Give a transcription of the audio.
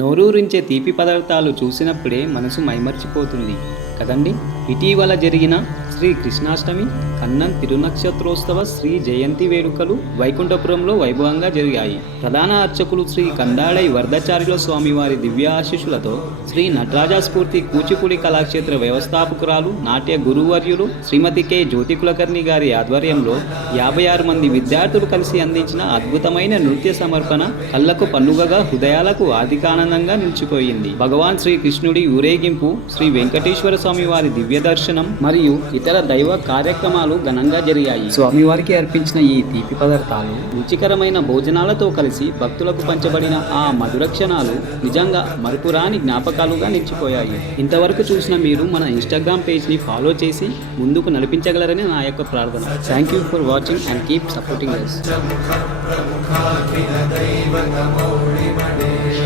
నోరూరించే తీపి పదార్థాలు చూసినప్పుడే మనసు మైమర్చిపోతుంది కదండి. ఇటీవల జరిగిన శ్రీ కృష్ణాష్టమి, కన్నన్ తిరునక్షత్రోత్సవ శ్రీ జయంతి వేడుకలు వైకుంఠపురంలో వైభవంగా జరిగాయి. ప్రధాన అర్చకులు శ్రీ కందాళై వరదాచార్యుల స్వామివారి దివ్య ఆశీస్సులతో శ్రీ నటరాజ స్ఫూర్తి కూచిపూడి కళాక్షేత్ర వ్యవస్థాపకురాలు నాట్య గురువర్యులు శ్రీమతి కె జ్యోతి కులకర్ణి గారి ఆధ్వర్యంలో 56 మంది విద్యార్థులు కలిసి అందించిన అద్భుతమైన నృత్య సమర్పణ కళ్ళకు పండుగగా, హృదయాలకు ఆదికానందంగా నిలిచిపోయింది. భగవాన్ శ్రీ కృష్ణుడి ఊరేగింపు, శ్రీ వెంకటేశ్వర స్వామి వారి దివ్య దర్శనం మరియు ఇతర దైవ కార్యక్రమాలు ఘనంగా జరిగాయి. స్వామివారికి అర్పించిన ఈ తీపి పదార్థాలు రుచికరమైన భోజనాలతో కలిసి భక్తులకు పంచబడిన ఆ మధుర క్షణాలు నిజంగా మరుపురాని జ్ఞాపకాలుగా నిలిచిపోయాయి. ఇంతవరకు చూసిన మీరు మన ఇన్స్టాగ్రామ్ పేజ్ని ఫాలో చేసి ముందుకు నడిపించగలరని నా యొక్క ప్రార్థన. Thank you for watching and keep supporting us.